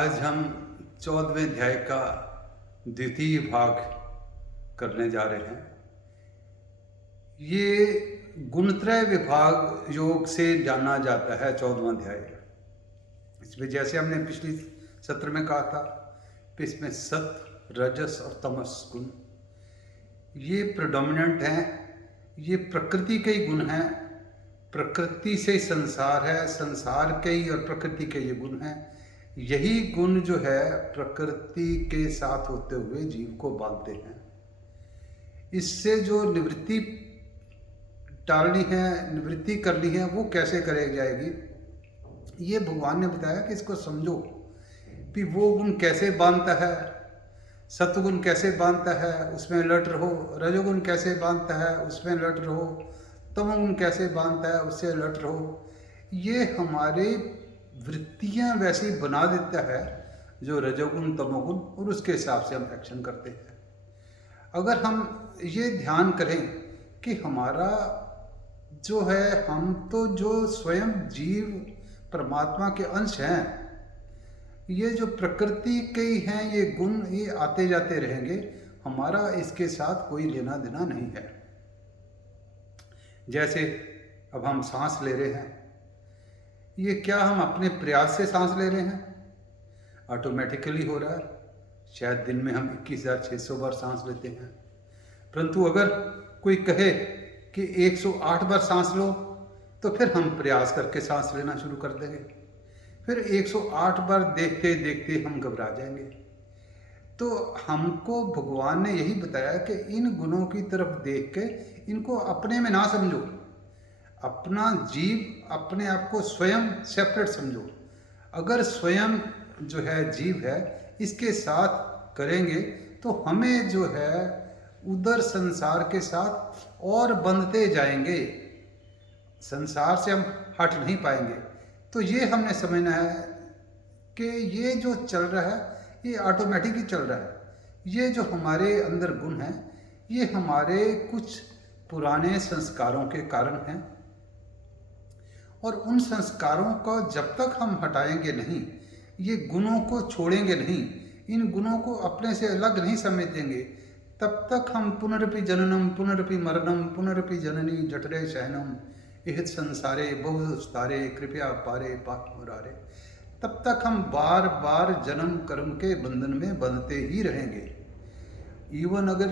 आज हम 14वें अध्याय का द्वितीय भाग करने जा रहे हैं। ये गुणत्रय विभाग योग से जाना जाता है 14वां अध्याय। इसमें जैसे हमने पिछली सत्र में कहा था कि इसमें सत्व, रजस और तमस गुण ये प्रेडोमिनेंट हैं। ये प्रकृति के ही गुण हैं। प्रकृति से ही संसार है, संसार के ही और प्रकृति के ये गुण हैं। यही गुण जो है प्रकृति के साथ होते हुए जीव को बांधते हैं। इससे जो निवृत्ति टालनी है, निवृत्ति करनी है, वो कैसे करी जाएगी, ये भगवान ने बताया कि इसको समझो कि वो गुण कैसे बांधता है। सत्वगुण कैसे बांधता है, उसमें अलर्ट रहो। रजोगुण कैसे बांधता है, उसमें अलर्ट रहो। तमोगुण कैसे बांधता है, उससे अलर्ट रहो। ये हमारे वृत्तियां वैसी बना देता है जो रजोगुण तमोगुण, और उसके हिसाब से हम एक्शन करते हैं। अगर हम ये ध्यान करें कि हमारा जो है, हम तो जो स्वयं जीव परमात्मा के अंश हैं, ये जो प्रकृति के ही हैं, ये गुण ये आते जाते रहेंगे। हमारा इसके साथ कोई लेना देना नहीं है। जैसे अब हम सांस ले रहे हैं, ये क्या हम अपने प्रयास से सांस ले रहे हैं? ऑटोमेटिकली हो रहा है। शायद दिन में हम 21,600 बार सांस लेते हैं, परंतु अगर कोई कहे कि 108 बार सांस लो, तो फिर हम प्रयास करके सांस लेना शुरू कर देंगे। फिर 108 बार देखते देखते हम घबरा जाएंगे। तो हमको भगवान ने यही बताया कि इन गुणों की तरफ देख के इनको अपने में ना समझो। अपना जीव, अपने आप को स्वयं सेपरेट समझो। अगर स्वयं जो है जीव है, इसके साथ करेंगे तो हमें जो है उधर संसार के साथ और बंधते जाएंगे। संसार से हम हट नहीं पाएंगे। तो ये हमने समझना है कि ये जो चल रहा है ये ऑटोमेटिक ही चल रहा है। ये जो हमारे अंदर गुण हैं, ये हमारे कुछ पुराने संस्कारों के कारण हैं, और उन संस्कारों को जब तक हम हटाएंगे नहीं, ये गुणों को छोड़ेंगे नहीं, इन गुणों को अपने से अलग नहीं समझेंगे, तब तक हम पुनरपि जननम पुनरपि मरणम पुनरपि जननी जठरे शयनम इहित संसारे बहुस्तारे कृपया पारे पाप मुरारे, तब तक हम बार बार जन्म कर्म के बंधन में बंधते ही रहेंगे। इवन अगर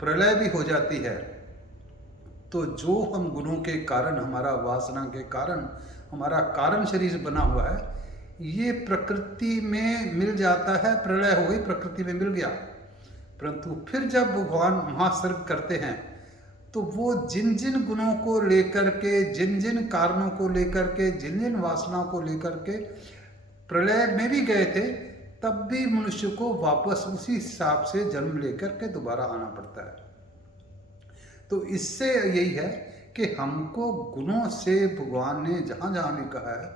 प्रलय भी हो जाती है, तो जो हम गुणों के कारण, हमारा वासना के कारण हमारा कारण शरीर बना हुआ है, ये प्रकृति में मिल जाता है। प्रलय हो गई, प्रकृति में मिल गया। परंतु फिर जब भगवान महासर्ग करते हैं, तो वो जिन जिन गुणों को लेकर के, जिन जिन कारणों को लेकर के, जिन जिन वासनाओं को लेकर के प्रलय में भी गए थे, तब भी मनुष्य को वापस उसी हिसाब से जन्म लेकर के दोबारा आना पड़ता है। तो इससे यही है कि हमको गुणों से भगवान ने जहाँ जहाँ भी कहा है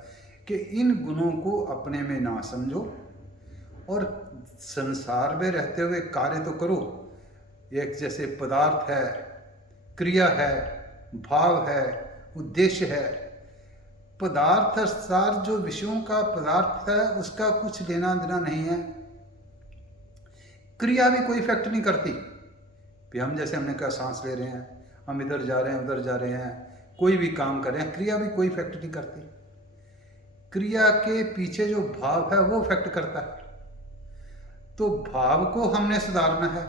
कि इन गुणों को अपने में ना समझो, और संसार में रहते हुए कार्य तो करो। एक जैसे पदार्थ है, क्रिया है, भाव है, उद्देश्य है। पदार्थ सार जो विषयों का पदार्थ है, उसका कुछ लेना देना नहीं है। क्रिया भी कोई इफेक्ट नहीं करती। भी हम जैसे हमने कहा सांस ले रहे हैं, हम इधर जा रहे हैं, उधर जा रहे हैं, कोई भी काम कर रहे हैं, क्रिया भी कोई इफेक्ट नहीं करती। क्रिया के पीछे जो भाव है वो इफेक्ट करता है। तो भाव को हमने सुधारना है।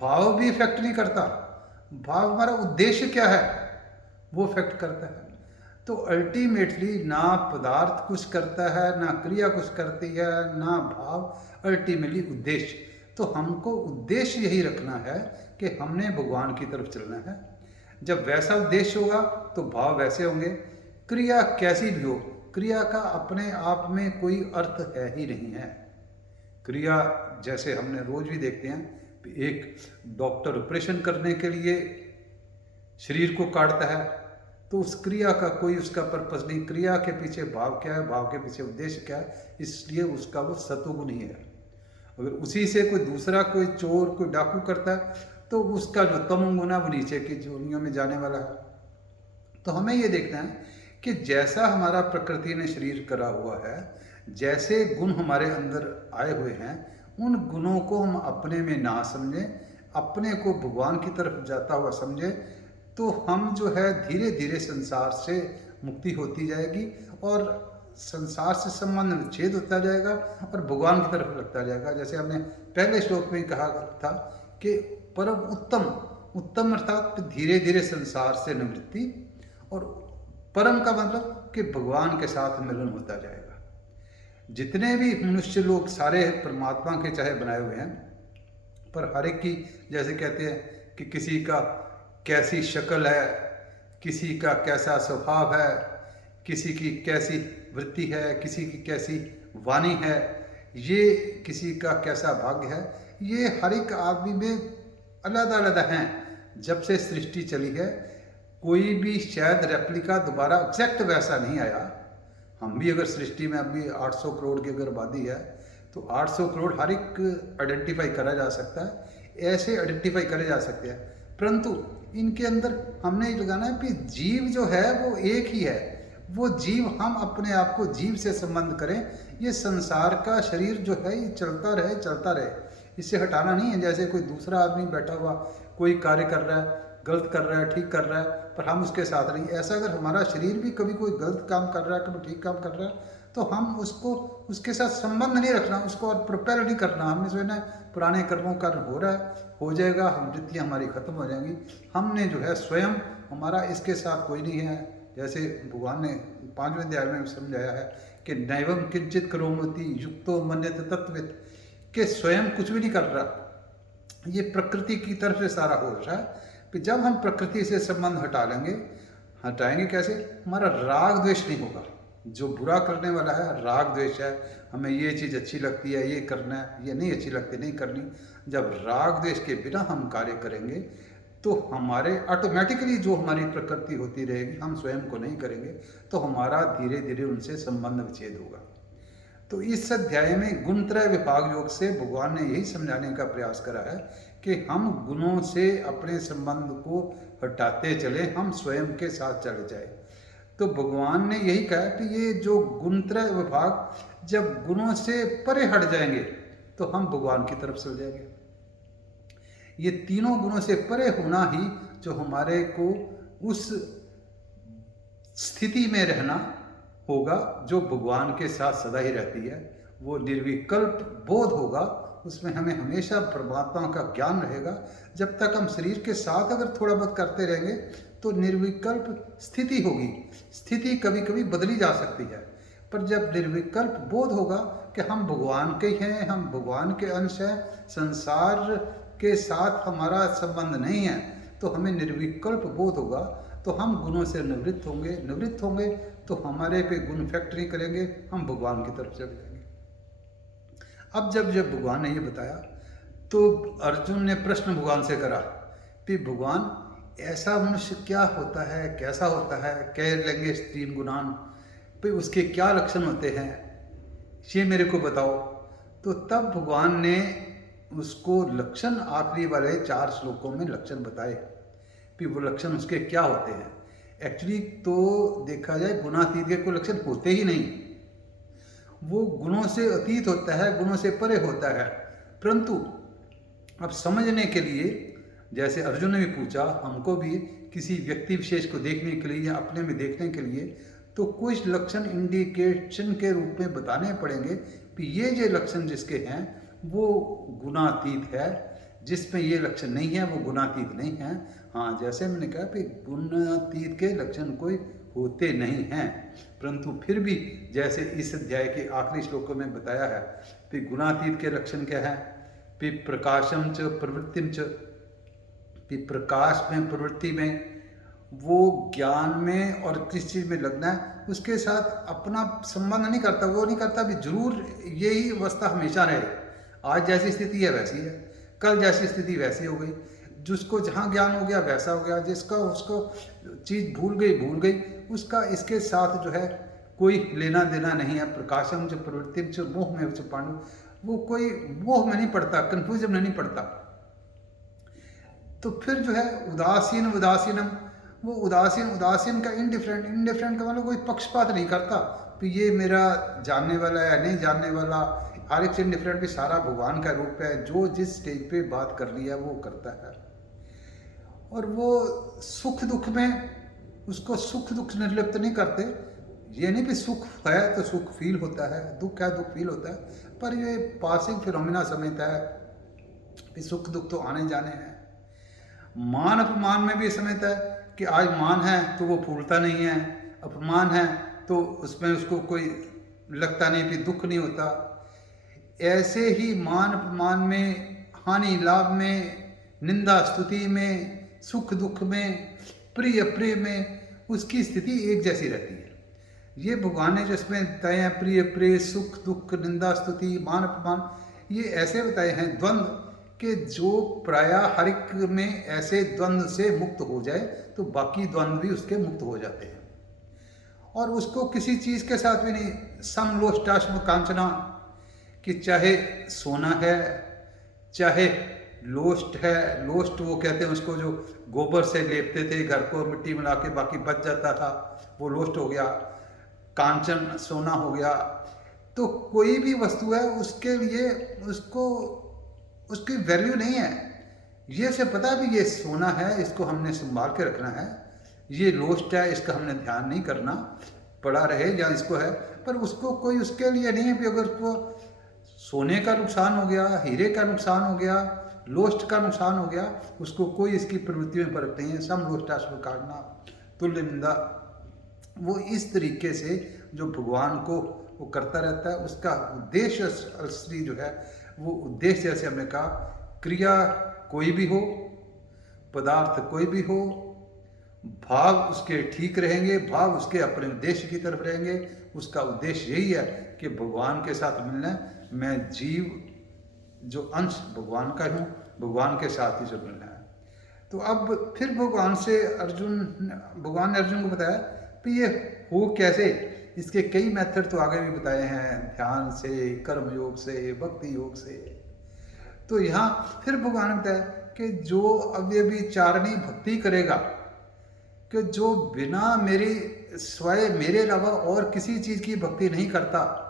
भाव भी इफेक्ट नहीं करता। भाव, हमारा उद्देश्य क्या है, वो इफेक्ट करता है। तो अल्टीमेटली ना पदार्थ कुछ करता है, ना क्रिया कुछ करती है, ना भाव, अल्टीमेटली उद्देश्य। तो हमको उद्देश्य यही रखना है कि हमने भगवान की तरफ चलना है। जब वैसा उद्देश्य होगा तो भाव वैसे होंगे। क्रिया कैसी भी हो, क्रिया का अपने आप में कोई अर्थ है ही नहीं है। क्रिया जैसे हमने रोज भी देखते हैं, एक डॉक्टर ऑपरेशन करने के लिए शरीर को काटता है, तो उस क्रिया का कोई उसका पर्पस नहीं। क्रिया के पीछे भाव क्या है, भाव के पीछे उद्देश्य क्या है, इसलिए उसका वो सत्वगुण ही है। अगर उसी से कोई दूसरा, कोई चोर, कोई डाकू करता है, तो उसका जो तमोगुण है वो नीचे की जोनियों में जाने वाला है। तो हमें ये देखना है कि जैसा हमारा प्रकृति ने शरीर करा हुआ है, जैसे गुण हमारे अंदर आए हुए हैं, उन गुणों को हम अपने में ना समझें, अपने को भगवान की तरफ जाता हुआ समझें, तो हम जो है धीरे धीरे संसार से मुक्ति होती जाएगी और संसार से संबंध विच्छेद होता जाएगा और भगवान की तरफ लगता जाएगा। जैसे हमने पहले श्लोक में कहा था कि परम उत्तम, उत्तम अर्थात धीरे धीरे संसार से निवृत्ति, और परम का मतलब कि भगवान के साथ मिलन होता जाएगा। जितने भी मनुष्य लोग सारे परमात्मा के चाहे बनाए हुए हैं, पर हर एक की, जैसे कहते हैं कि किसी का कैसी शक्ल है, किसी का कैसा स्वभाव है, किसी की कैसी वृत्ति है, किसी की कैसी वाणी है, ये किसी का कैसा भाग्य है, ये हर एक आदमी में अलग अलग हैं। जब से सृष्टि चली है, कोई भी शायद रेप्लिका दोबारा एग्जैक्ट वैसा नहीं आया। हम भी अगर सृष्टि में अभी 800 करोड़ की अगर आबादी है, तो 800 करोड़ हर एक आइडेंटिफाई करा जा सकता है, ऐसे आइडेंटिफाई करे जा सकते हैं, परंतु इनके अंदर हमने ये लगाना है कि जीव जो है वो एक ही है। वो जीव, हम अपने आप को जीव से संबंध करें। ये संसार का शरीर जो है ये चलता रहे, चलता रहे, इसे हटाना नहीं है। जैसे कोई दूसरा आदमी बैठा हुआ कोई कार्य कर रहा है, गलत कर रहा है, ठीक कर रहा है, पर हम उसके साथ नहीं, ऐसा अगर हमारा शरीर भी कभी कोई गलत काम कर रहा है, कभी ठीक काम कर रहा है, तो हम उसको, उसके साथ संबंध नहीं रखना, उसको और प्रिपेयर नहीं करना। हमने सोचना पुराने कर्मों का हो रहा है, हो जाएगा, हम वृत्तियाँ हमारी खत्म हो जाएंगी। हमने जो है स्वयं, हमारा इसके साथ कोई नहीं है। जैसे भगवान ने 5वें अध्याय में समझाया है कि नैवम किंचित करोमति युक्तो मन्यते तत्वित्, के स्वयं कुछ भी नहीं कर रहा, ये प्रकृति की तरफ से सारा हो रहा है। कि जब हम प्रकृति से संबंध हटा लेंगे, हटाएंगे कैसे, हमारा राग द्वेष नहीं होगा। जो बुरा करने वाला है राग द्वेष है, हमें ये चीज़ अच्छी लगती है ये करना है, ये नहीं अच्छी लगती नहीं करनी। जब राग द्वेष के बिना हम कार्य करेंगे तो हमारे ऑटोमेटिकली जो हमारी प्रकृति होती रहेगी, हम स्वयं को नहीं करेंगे, तो हमारा धीरे धीरे उनसे संबंध विच्छेद होगा। तो इस अध्याय में गुणत्रय विभाग योग से भगवान ने यही समझाने का प्रयास करा है कि हम गुणों से अपने संबंध को हटाते चले, हम स्वयं के साथ चले जाए। तो भगवान ने यही कहा कि ये जो गुणत्रय विभाग जब गुणों से परे हट जाएंगे तो हम भगवान की तरफ चल जाएंगे। ये तीनों गुणों से परे होना ही जो हमारे को उस स्थिति में रहना होगा जो भगवान के साथ सदा ही रहती है। वो निर्विकल्प बोध होगा, उसमें हमें हमेशा परमात्मा का ज्ञान रहेगा। जब तक हम शरीर के साथ अगर थोड़ा बहुत करते रहेंगे तो निर्विकल्प स्थिति होगी। स्थिति कभी कभी बदली जा सकती है, पर जब निर्विकल्प बोध होगा कि हम भगवान के ही हैं, हम भगवान के अंश हैं, संसार के साथ हमारा संबंध नहीं है, तो हमें निर्विकल्प बोध होगा, तो हम गुणों से निवृत्त होंगे। निवृत्त होंगे तो हमारे पे गुण इफेक्ट नहीं करेंगे, हम भगवान की तरफ चले जाएंगे। अब जब भगवान ने ये बताया तो अर्जुन ने प्रश्न भगवान से करा कि भगवान ऐसा मनुष्य क्या होता है, कैसा होता है, कह लेंगे तीन गुणान, पे उसके क्या लक्षण होते हैं, ये मेरे को बताओ। तो तब भगवान ने उसको लक्षण आखिरी वाले 4 श्लोकों में लक्षण बताए कि वो लक्षण उसके क्या होते हैं। एक्चुअली तो देखा जाए गुणातीत के कोई लक्षण होते ही नहीं, वो गुणों से अतीत होता है, गुणों से परे होता है। परंतु अब समझने के लिए, जैसे अर्जुन ने भी पूछा, हमको भी किसी व्यक्ति विशेष को देखने के लिए या अपने में देखने के लिए, तो कुछ लक्षण इंडिकेशन के रूप में बताने पड़ेंगे कि ये लक्षण जिसके हैं वो गुणातीत है, जिसमें ये लक्षण नहीं है वो गुणातीत नहीं है। हाँ, जैसे मैंने कहा कि गुणातीत के लक्षण कोई होते नहीं हैं, परंतु फिर भी जैसे इस अध्याय के आखिरी श्लोकों में बताया है कि गुणातीत के लक्षण क्या है, कि प्रकाशम च प्रवृत्तिम च, कि प्रकाश में, प्रवृत्ति में, वो ज्ञान में और किस चीज़ में लगना है, उसके साथ अपना संबंध नहीं करता। वो नहीं करता भी जरूर यही अवस्था हमेशा रहे, आज जैसी स्थिति है वैसी है, कल जैसी स्थिति वैसी हो गई, जिसको जहाँ ज्ञान हो गया वैसा हो गया, जिसका उसको चीज़ भूल गई, उसका इसके साथ जो है कोई लेना देना नहीं है। प्रकाशम जो प्रवृत्ति जो मोह में जो पांडु, वो कोई मोह में नहीं पड़ता, कन्फ्यूजन में नहीं पड़ता। तो फिर जो है उदासीन उदासीनम, वो उदासीन का इंडिफरेंट का मतलब कोई पक्षपात नहीं करता, कि ये मेरा जानने वाला या नहीं जानने वाला, हर एक चीज डिफरेंट भी सारा भगवान का रूप है। जो जिस स्टेज पे बात कर रही है वो करता है। और वो सुख दुख में उसको सुख दुख निर्लिप्त नहीं करते। ये नहीं कि सुख है तो सुख फील होता है, दुख है दुख फील होता है, पर ये पासिंग फिनोमिना समझता है कि सुख दुख तो आने जाने हैं। मान अपमान में भी समझता है कि आज मान है तो वो फूलता नहीं है, अपमान है तो उसमें उसको कोई लगता नहीं कि दुख नहीं होता। ऐसे ही मान अपमान में, हानि लाभ में, निंदा स्तुति में, सुख दुख में, प्रिय अप्रिय में उसकी स्थिति एक जैसी रहती है। ये भगवान ने जिसमें बताए हैं प्रिय प्रिय, सुख दुख, निंदा स्तुति, मान अपमान, ये ऐसे बताए हैं द्वंद्व कि जो प्रायः हर एक में ऐसे द्वंद्व से मुक्त हो जाए तो बाकी द्वंद्व भी उसके मुक्त हो जाते हैं। और उसको किसी चीज के साथ भी नहीं, समलोष्टाश्म कांचना, कि चाहे सोना है, चाहे लोस्ट है, लोस्ट वो कहते हैं उसको जो गोबर से लेपते थे घर को, मिट्टी मिला के बाकी बच जाता था, वो लोस्ट हो गया। कांचन सोना हो गया। तो कोई भी वस्तु है उसके लिए उसको उसकी वैल्यू नहीं है। ये से पता है भी ये सोना है, इसको हमने संभाल के रखना है, ये लोस्ट है, इसका हमने ध्यान नहीं करना, पड़ा रहे या इसको है, पर उसको कोई उसके लिए नहीं है कि अगर उसको सोने का नुकसान हो गया, हीरे का नुकसान हो गया, लोस्ट का नुकसान हो गया, उसको कोई इसकी प्रवृत्ति में फर्क नहीं है। सम लोष्टाश्म काटना तुल्य निंदा, वो इस तरीके से जो भगवान को वो करता रहता है। उसका उद्देश्य असली जो है वो उद्देश्य, जैसे हमने कहा, क्रिया कोई भी हो, पदार्थ कोई भी हो, भाव उसके ठीक रहेंगे, भाव उसके अपने उद्देश्य की तरफ रहेंगे। उसका उद्देश्य यही है कि भगवान के साथ मिलना है। मैं जीव जो अंश भगवान का हूँ, भगवान के साथ ही जो मिलना है। तो अब फिर भगवान ने अर्जुन को बताया कि ये हो कैसे। इसके कई मेथड तो आगे भी बताए हैं, ध्यान से, कर्म योग से, भक्ति योग से। तो यहाँ फिर भगवान ने बताया कि जो अव्यभिचारिणी भक्ति करेगा, कि जो बिना मेरे अलावा और किसी चीज की भक्ति नहीं करता,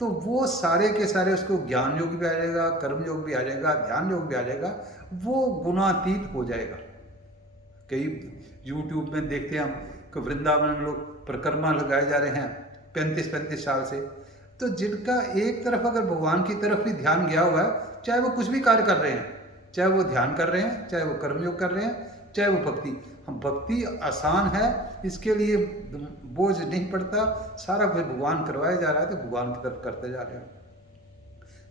तो वो सारे के सारे, उसको ज्ञान योग भी आ जाएगा, कर्म योग भी आ जाएगा, ध्यान योग भी आ जाएगा, वो गुणातीत हो जाएगा। कई YouTube में देखते हैं हम कि वृंदावन में लोग परिक्रमा लगाए जा रहे हैं 35-35 साल से। तो जिनका एक तरफ अगर भगवान की तरफ ही ध्यान गया हुआ है, चाहे वो कुछ भी कार्य कर रहे हैं, चाहे वो ध्यान कर रहे हैं, चाहे वो कर्मयोग कर रहे हैं, चाहे वो भक्ति, हम भक्ति आसान है, इसके लिए बोझ नहीं पड़ता, सारा कुछ भगवान करवाया जा रहा है, तो भगवान की तरफ करते जा रहे हैं।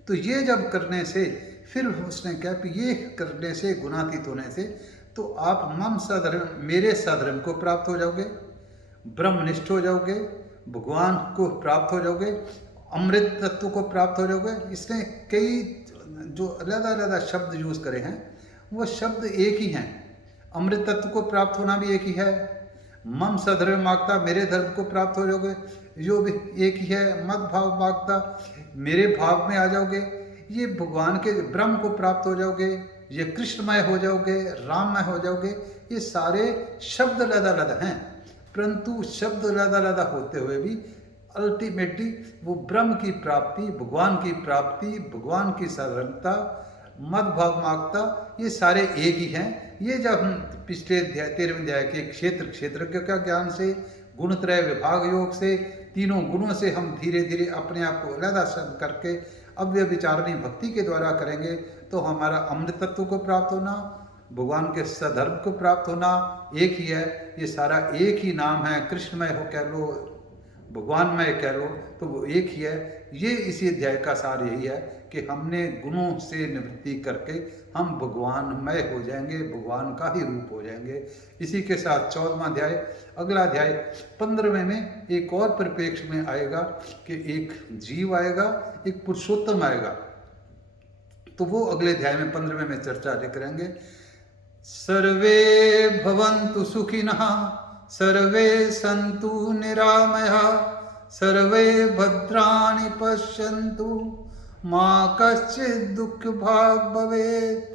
तो ये जब करने से, फिर उसने क्या कि ये करने से, गुणातीत होने से, तो आप मम सधर्म, मेरे सधर्म को प्राप्त हो जाओगे, ब्रह्मनिष्ठ हो जाओगे, भगवान को प्राप्त हो जाओगे, अमृत तत्व को प्राप्त हो जाओगे। इसने कई जो अलग-अलग शब्द यूज करे हैं, वो शब्द एक ही हैं। अमृत तत्व को प्राप्त होना भी एक ही है, मम सधर्म मागता, मेरे धर्म को प्राप्त हो जाओगे, यो भी एक ही है। मद भाव मागता, मेरे भाव में आ जाओगे, ये भगवान के ब्रह्म को प्राप्त हो जाओगे, ये कृष्णमय हो जाओगे, राममय हो जाओगे। ये सारे शब्द अलग-अलग हैं, परंतु शब्द अलग-अलग होते हुए भी अल्टीमेटली वो ब्रह्म की प्राप्ति, भगवान की प्राप्ति, भगवान की सर्वज्ञता, मद भाव मागता, ये सारे एक ही हैं। ये जब हम पिछले 13वें अध्याय के क्षेत्रज्ञ का ज्ञान से, गुणत्रय विभाग योग से, तीनों गुणों से हम धीरे धीरे अपने आप को अलग करके अव्यभिचारिणी भक्ति के द्वारा करेंगे, तो हमारा अमृत तत्व को प्राप्त होना, भगवान के सधर्म को प्राप्त होना एक ही है। ये सारा एक ही नाम है, कृष्णमय हो कह लो, भगवानमय कह लो, तो वो एक ही है। ये इसी अध्याय का सार यही है कि हमने गुणों से निवृत्ति करके हम भगवानमय हो जाएंगे, भगवान का ही रूप हो जाएंगे। इसी के साथ 14वां अध्याय, अगला अध्याय 15वें में एक और परिप्रेक्ष्य में आएगा कि एक जीव आएगा, एक पुरुषोत्तम आएगा। तो वो अगले अध्याय में 15वें में चर्चा करेंगे। सर्वे भवन्तु सुखिनः, सर्वे सन्तु निरामयाः, सर्वे भद्राणि पश्यन्तु, मा कश्चित् दुःखभाग् भवेत्।